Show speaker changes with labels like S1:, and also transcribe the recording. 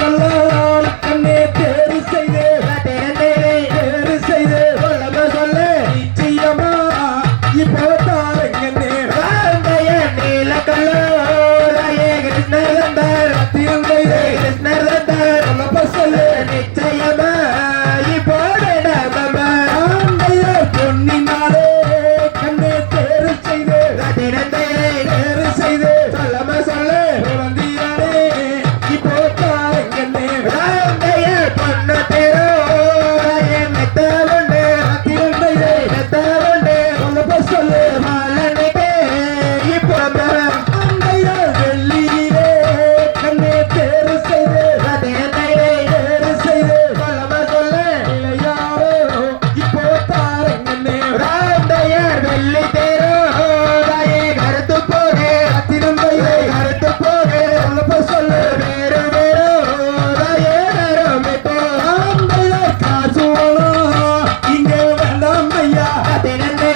S1: ಕಲ್ಲ
S2: Acá